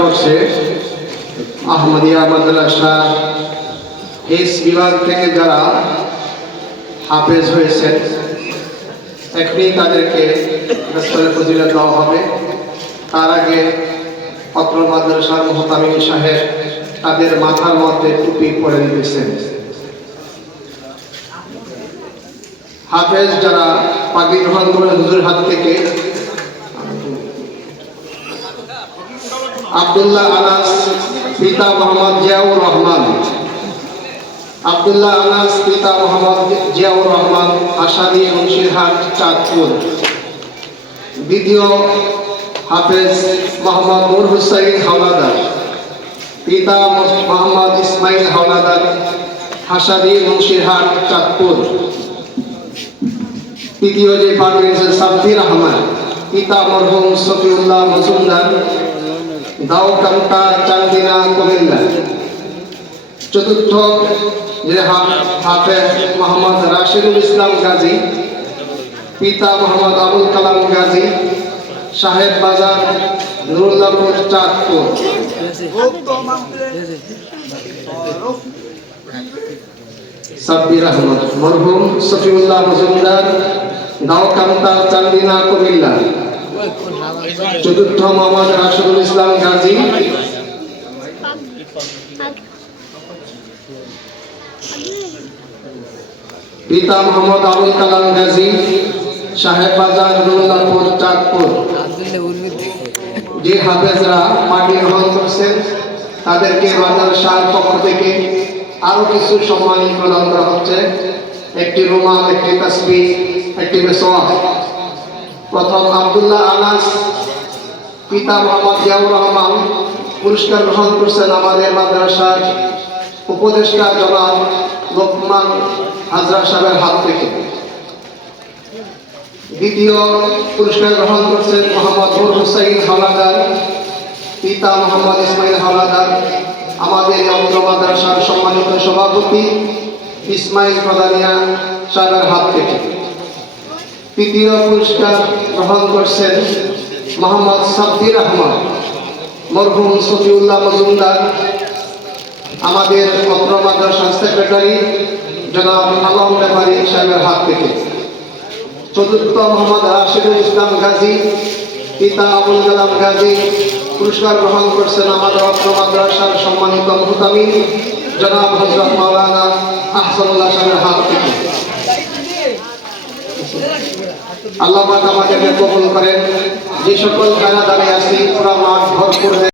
বর্ষে আহমদিয়া মাদ্রাসা হিস বিভাগ থেকে যারা হাফেজ হয়েছেন এখনই তাদেরকে দস্তরে ফজিলত দেওয়া হবে। তার আগে অত্র মাদ্রাসার মুহতামিম সাহেব তাদের মাথার মধ্যে টুপি পরে দিয়েছেন। হাফেজ যারা পাগড়ি গ্রহণ করে হুজুর হাত থেকে আব্দুল্লাহ আনাস পিতা মোহাম্মদ জিয়াউর রহমান, আব্দুল্লাহ আনাস পিতা মোহাম্মদ জিয়াউর রহমান, আশারি মুন্সিরহাট চাঁদপুর। দ্বিতীয় হাফেজ মোহাম্মদ নূর হুসাইন হাওলাদার, পিতা মোহাম্মদ ইসমাইল হাওলাদার, আশারি মুন্সিরহাট চাঁদপুর। তৃতীয় যে পাগড়ি সাব্বির আহমদ, পিতা মরহুম সফিউল্লাহ মজুমদার, দাউকান্তা চান্দিনা কুমিল্লা। চতুর্থ যে হাফেজ মোহাম্মদ রাশিদুল ইসলাম গাজী, পিতা মোহাম্মদ আবুল কালাম গাজী, সাহেব বাজার নুরুল্লাহপুর চাঁদপুর। সাব্বির আহমদ মরহুম সফিউল্লাহ মজুমদার, দাউকান্তা চান্দিনা কুমিল্লা। চতুর্থ মোহাম্মদ রাশিদুল ইসলাম গাজী, পিতা মোহাম্মদ আবুল কালাম গাজী, সাহেব বাজার নুরুল্লাহপুর চাঁদপুর। যে হাফেজরা পাগড়ি গ্রহণ করছেন তাদেরকে মাদ্রাসার পক্ষ থেকে আরো কিছু সম্মানী প্রদান করা হচ্ছে। একটি রুমাল, একটি তাসবিহ, একটি মেসওয়াক। প্রথম আব্দুল্লাহ আনাস পিতা মোহাম্মদ জিয়াউর রহমান পুরস্কার গ্রহণ করছেন আমাদের মাদ্রাসার উপদেষ্টা জনাব লোকমান হাজরা সাহেবের হাত থেকে। দ্বিতীয় পুরস্কার গ্রহণ করছেন মোহাম্মদ নূর হুসাইন হাওলাদার, পিতা মোহাম্মদ ইসমাইল হাওলাদার, আমাদের অত্র মাদ্রাসার সম্মানিত সভাপতি ইসমাইল প্রধানিয়া সাহেবের হাত থেকে। তৃতীয় পুরস্কার গ্রহণ করছেন মোহাম্মদ সাব্বির আহমদ, মরহুম সফিউল্লাহ মজুমদার, আমাদের অত্র মাদ্রাসার সেক্রেটারি জনাব আলম ব্যাপারী সাহেবের হাত থেকে। চতুর্থ মোহাম্মদ রাশিদুল ইসলাম গাজী, পিতা আবুল কালাম গাজী, পুরস্কার গ্রহণ করছেন আমাদের অত্র মাদ্রাসার সম্মানিত মুহতামিম জনাব হযরত মাওলানা আহসানুল্লাহ সাহেবের হাত থেকে। আল্লাহ পাক আমাদেরকে কবুল করেন। যে সকল জায়গা দাঁড়িয়ে আছি পুরা মাঠ ভরপুর